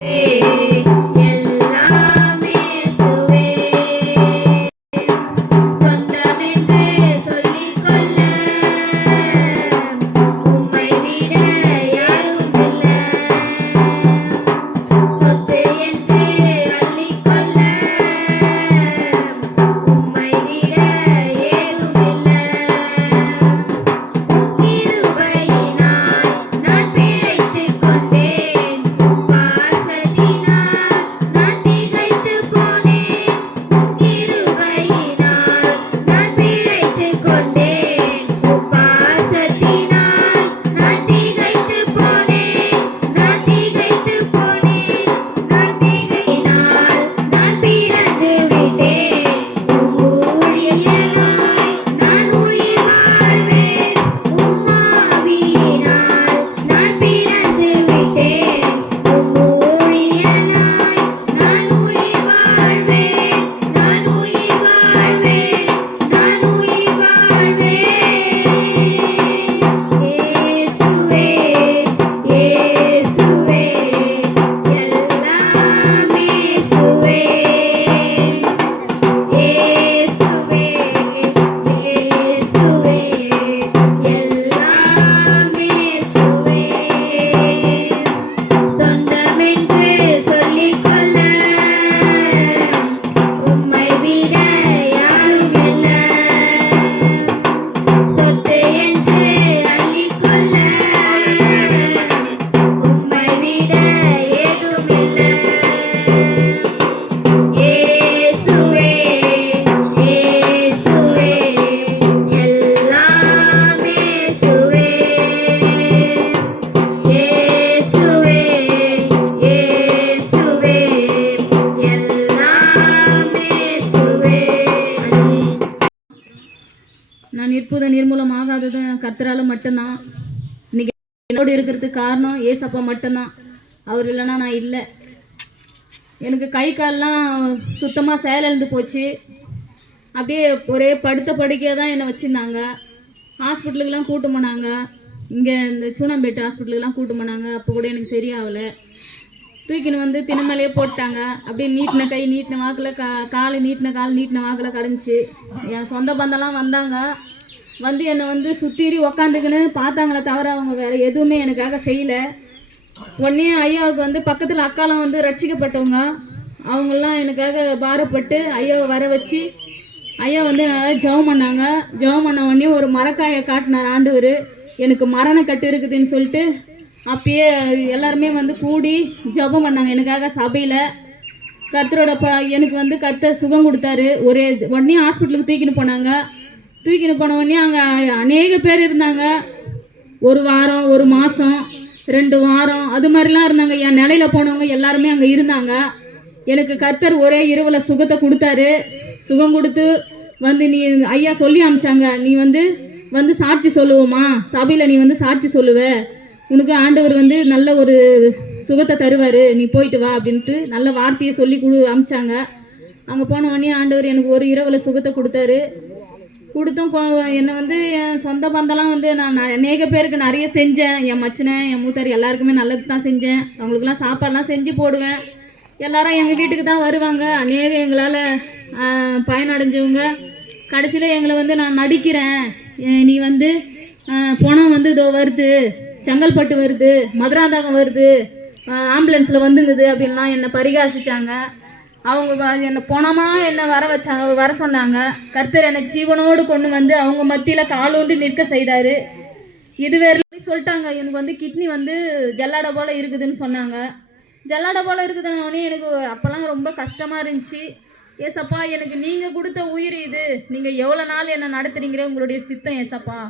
எல்லாமே நிர்மூலமாகாதது கர்த்தரால மட்டும்தான். இன்னைக்கு என்னோட இருக்கிறதுக்கு காரணம் ஏசப்பா மட்டும்தான். அவர் இல்லைன்னா நான் இல்லை. எனக்கு கை கால்லாம் சுத்தமாக செயலிழந்து போச்சு. அப்படியே ஒரே படுத்த படுக்கையாக தான் என்னை வச்சுருந்தாங்க. ஹாஸ்பிட்டலுக்கெல்லாம் கூட்டு போனாங்க. இங்கே இந்த சூனாம்பேட்டு ஹாஸ்பிட்டலுக்கெலாம் கூட்டு போனாங்க. அப்போ கூட எனக்கு சரியாகலை. தூக்கின்னு வந்து தினமலையே போட்டாங்க அப்படியே நீட்டின கை நீட்டின வாக்கில் கா கால் நீட்டின கால் நீட்டின வாக்கில் கடைஞ்சி என் சொந்த பந்தெல்லாம் வந்தாங்க. வந்து என்னை வந்து சுத்தீரி உக்காந்துக்கின்னு பார்த்தாங்களே தவிர அவங்க வேறு எதுவுமே எனக்காக செய்யலை. உடனே ஐயாவுக்கு வந்து பக்கத்தில் அக்காலாம் வந்து ரட்சிக்கப்பட்டவங்க. அவங்களாம் எனக்காக பாரப்பட்டு ஐயாவை வர வச்சு ஐயா வந்து நல்லா ஜெபம் பண்ணாங்க. ஜெபம் பண்ண உடனே ஒரு மரக்காயை காட்டினார் ஆண்டவர். எனக்கு மரண கட்டு இருக்குதுன்னு சொல்லிட்டு அப்பயே எல்லாருமே வந்து கூடி ஜெபம் பண்ணாங்க எனக்காக சபையில். கர்த்தரோட ப எனக்கு வந்து கர்த்தர் சுகம் கொடுத்தாரு. ஒரே உடனே ஹாஸ்பிட்டலுக்கு தூக்கின்னு போனாங்க. தூக்கின்னு போன உடனே அங்கே அநேக பேர் இருந்தாங்க. ஒரு வாரம் ஒரு மாதம் ரெண்டு வாரம் அது மாதிரிலாம் இருந்தாங்க. என் நிலையில போனவங்க எல்லாருமே அங்கே இருந்தாங்க. எனக்கு கர்த்தர் ஒரே இரவில் சுகத்தை கொடுத்தாரு. சுகம் கொடுத்து வந்து நீ ஐயா சொல்லி அமிச்சாங்க. நீ வந்து வந்து சாட்சி சொல்லுவோமா? சபையில் நீ வந்து சாட்சி சொல்லுவ. உனக்கு ஆண்டவர் வந்து நல்ல ஒரு சுகத்தை தருவார். நீ போயிட்டு வா அப்படின்ட்டு நல்ல வார்த்தையை சொல்லி கொடு அமிச்சாங்க. அங்கே போன உடனே ஆண்டவர் எனக்கு ஒரு இரவில் சுகத்தை கொடுத்தாரு. கொடுத்தும் என்னை வந்து என் சொந்த பந்தம்லாம் வந்து நான் அநேக பேருக்கு நிறைய செஞ்சேன். என் மச்சனை என் மூத்தார் எல்லாருக்குமே நல்லது தான் செஞ்சேன். அவங்களுக்குலாம் சாப்பாடுலாம் செஞ்சு போடுவேன். எல்லாரும் எங்கள் வீட்டுக்கு தான் வருவாங்க. அநேக எங்களால் பயனடைஞ்சவங்க. கடைசியில் எங்களை வந்து நான் நடிக்கிறேன். நீ வந்து பணம் வந்து இதோ வருது. செங்கல்பட்டு வருது. மதுராந்தகம் வருது. ஆம்புலன்ஸில் வந்துங்குது அப்படின்லாம் என்னை பரிகாசிச்சாங்க. அவங்க என்னை போனமா என்னை வர வச்சாங்க வர சொன்னாங்க. கர்த்தர் என்னை ஜீவனோடு கொண்டு வந்து அவங்க மத்தியில் காலோண்டு நிற்க செய்தார். இதுவரை சொல்லிட்டாங்க. எனக்கு வந்து கிட்னி வந்து ஜல்லாடை போல் இருக்குதுன்னு சொன்னாங்க. ஜல்லாடை போல் இருக்குதுன்னொடனே எனக்கு அப்போல்லாம் ரொம்ப கஷ்டமாக இருந்துச்சு. ஏசப்பா எனக்கு நீங்கள் கொடுத்த உயிர் இது. நீங்கள் எவ்வளோ நாள் என்னை நடத்துறீங்களே உங்களுடைய சித்தம் ஏசப்பா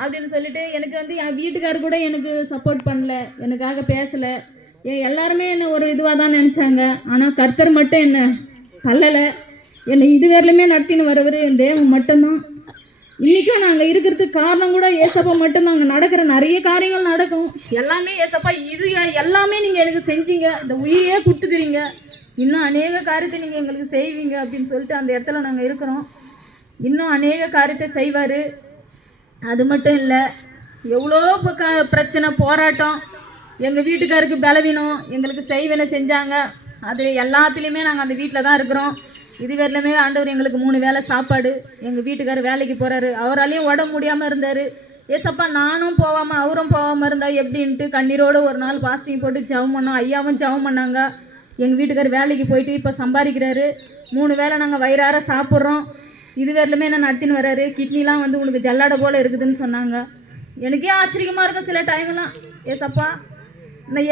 அப்படின்னு சொல்லிட்டு எனக்கு வந்து என் வீட்டுக்கார் கூட எனக்கு சப்போர்ட் பண்ணல. எனக்காக பேசலை. எல்லாருமே என்னை ஒரு இதுவாக தான் நினச்சாங்க. ஆனால் கர்த்தர் மட்டும் என்னை தள்ளலை என்னை இதுவரையிலுமே நடத்தின்னு வரவர் என் தேவன் மட்டும்தான். இன்றைக்கும் நாங்கள் இருக்கிறதுக்கு காரணம் கூட ஏசப்பா மட்டும் நாங்கள் நடக்கிற நிறைய காரியங்கள் நடக்கும். எல்லாமே ஏசப்பா இது எல்லாமே நீங்கள் எனக்கு செஞ்சீங்க. இந்த உயிரையே கொடுத்துக்கிறீங்க இன்னும் அநேக காரியத்தை நீங்கள் எங்களுக்கு செய்வீங்க அப்படின்னு சொல்லிட்டு அந்த இடத்துல நாங்கள் இருக்கிறோம். இன்னும் அநேக காரியத்தை செய்வார். அது மட்டும் இல்லை எவ்வளோ க பிரச்சனை போராட்டம் எங்கள் வீட்டுக்காருக்கு பலவீனம் எங்களுக்கு செய்வனை செஞ்சாங்க. அது எல்லாத்துலேயுமே நாங்கள் அந்த வீட்டில் தான் இருக்கிறோம். இது வரலுமே ஆண்டவர் எங்களுக்கு மூணு வேளை சாப்பாடு எங்கள் வீட்டுக்காரர் வேலைக்கு போகிறாரு அவராலையும் உடம்பு முடியாமல் இருந்தார். ஏசப்பா நானும் போகாமல் அவரும் போகாமல் இருந்தா எப்படின்ட்டு கண்ணீரோடு ஒரு நாள் பாஸ்டிங் போட்டு ஜவம் பண்ணோம். ஐயாவும் ஜவம் பண்ணாங்க. எங்கள் வீட்டுக்காரர் வேலைக்கு போயிட்டு இப்போ சம்பாதிக்கிறாரு. மூணு வேளை நாங்கள் வயிறார சாப்பிட்றோம். இது வரலுமே என்ன நடத்தின்னு வராரு. கிட்னிலாம் வந்து உனக்கு ஜல்லாடை போல் இருக்குதுன்னு சொன்னாங்க. எனக்கே ஆச்சரியமாக இருக்கும் சில டைம்லாம் ஏசப்பா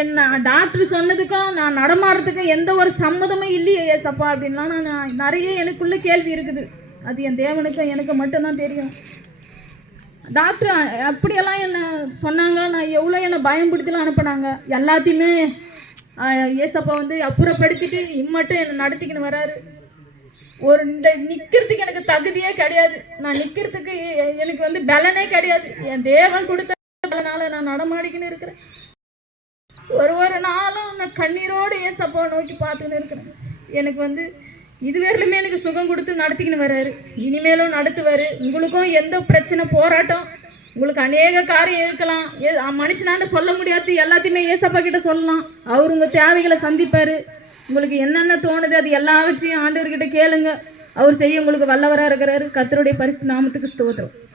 என்ன டாக்டர் சொன்னதுக்கும் நான் நடமாடுறதுக்கும் எந்த ஒரு சம்மதமும் இல்லையே ஏசப்பா அப்படின்லாம் நான் நிறைய எனக்குள்ளே கேள்வி இருக்குது. அது என் தேவனுக்கும் எனக்கு மட்டும்தான் தெரியும். டாக்டர் அப்படியெல்லாம் என்னை சொன்னாங்க? நான் எவ்வளோ என்னை பயன்படுத்திலாம் அனுப்புனாங்க. எல்லாத்தையுமே ஏசப்பா வந்து அப்புறப்படுத்திட்டு இம்மட்டும் என்னை நடத்திக்கின்னு வராரு. ஒரு இந்த நிற்கிறதுக்கு எனக்கு தகுதியே கிடையாது. நான் நிற்கிறதுக்கு எனக்கு வந்து பலனே கிடையாது. என் தேவன் கொடுத்த பலனால் நான் நடமாடிக்கின்னு இருக்கிறேன். ஒரு ஒரு நாளும் நான் கண்ணீரோடு ஏசப்பா நோக்கி பார்த்துக்கின்னு இருக்கிறேன். எனக்கு வந்து இதுவரையிலுமே எனக்கு சுகம் கொடுத்து நடத்திக்கின்னு வர்றாரு இனிமேலும் நடத்துவார். உங்களுக்கும் எந்த பிரச்சனை போராட்டம் உங்களுக்கு அநேக காரியம் இருக்கலாம். ஏ- மனுஷனாண்ட சொல்ல முடியாது. எல்லாத்தையுமே ஏசப்பா கிட்ட சொல்லலாம். அவர் உங்கள் தேவைகளை சந்திப்பார். உங்களுக்கு என்னென்ன தோணுது அது எல்லாவற்றையும் ஆண்டவர்கிட்ட கேளுங்க. அவர் செய்ய உங்களுக்கு வல்லவராக இருக்கிறாரு. கத்தருடைய பரிசு நாமத்துக்கு ஸ்தோத்திரம்.